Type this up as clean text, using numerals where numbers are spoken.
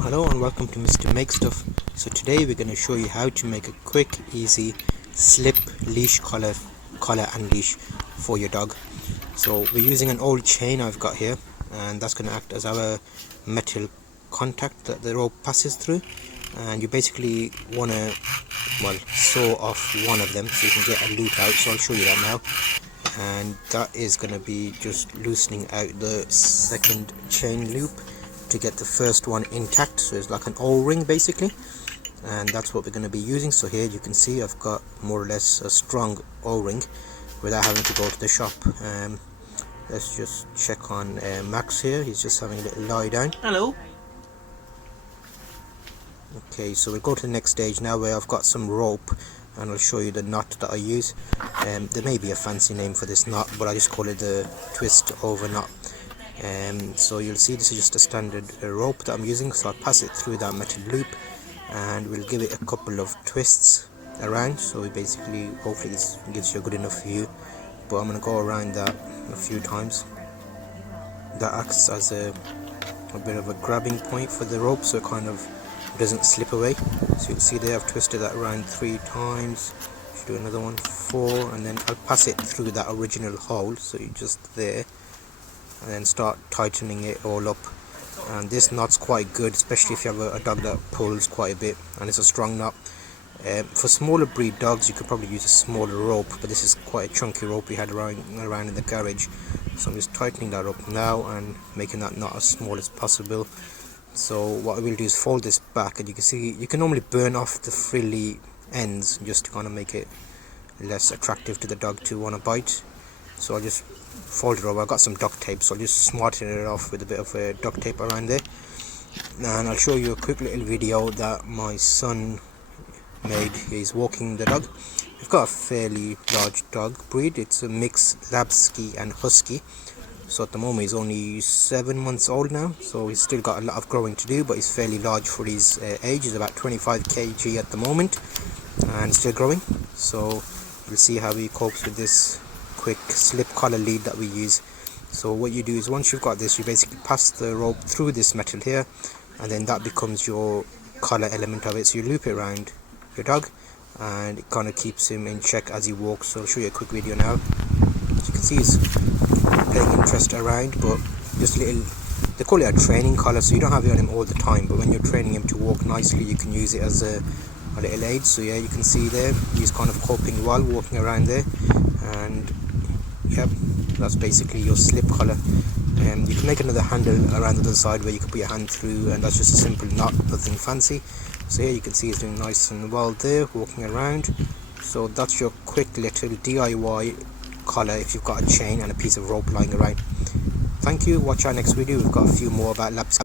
Hello and welcome to Mr. Make Stuff. So today we're going to show you how to make a quick, easy slip leash collar and leash for your dog. So we're using an old chain I've got here, and that's going to act as our metal contact that the rope passes through. And you basically want to saw off one of them so you can get a loop out. So I'll show you that now. And that is going to be just loosening out the second chain loop to get the first one intact, so it's like an O-ring basically, and that's what we're going to be using. So here you can see I've got more or less a strong O-ring without having to go to the shop. Let's just check on Max here. He's just having a little lie down. Hello. Okay, so we'll go to the next stage now, where I've got some rope and I'll show you the knot that I use. There may be a fancy name for this knot, but I just call it the twist over knot. So you'll see this is just a standard rope that I'm using, so I'll pass it through that metal loop and we'll give it a couple of twists around. So we basically, hopefully this gives you a good enough view, but I'm going to go around that a few times. That acts as a bit of a grabbing point for the rope, so it kind of doesn't slip away. So you'll see there I've twisted that around 3 times. Should do another one, 4, and then I'll pass it through that original hole, so you're just there, and then start tightening it all up. And this knot's quite good, especially if you have a dog that pulls quite a bit, and it's a strong knot. For smaller breed dogs you could probably use a smaller rope, but this is quite a chunky rope we had around in the garage, so I'm just tightening that up now and making that knot as small as possible. So what I will do is fold this back, and you can see you can normally burn off the frilly ends just to kind of make it less attractive to the dog to want to bite. So I'll just fold it over. I've got some duct tape, so I'll just smarten it off with a bit of duct tape around there. And I'll show you a quick little video that my son made. He's walking the dog. We've got a fairly large dog breed. It's a mix Labsky and Husky. So at the moment he's only 7 months old now, so he's still got a lot of growing to do, but he's fairly large for his age. He's about 25 kg at the moment and still growing. So we'll see how he copes with this quick slip collar lead that we use. So what you do is, once you've got this, you basically pass the rope through this metal here, and then that becomes your collar element of it. So you loop it around your dog and it kind of keeps him in check as he walks. So I'll show you a quick video now. As you can see, he's playing interest around, but just a little, they call it a training collar, so you don't have it on him all the time, but when you're training him to walk nicely you can use it as a little aid. So yeah, you can see there he's kind of coping well walking around there, and yep, that's basically your slip collar. You can make another handle around the other side where you can put your hand through, and that's just a simple knot, nothing fancy. So here you can see he's doing nice and well there, walking around. So that's your quick little DIY collar if you've got a chain and a piece of rope lying around. Thank you. Watch our next video. We've got a few more about laps.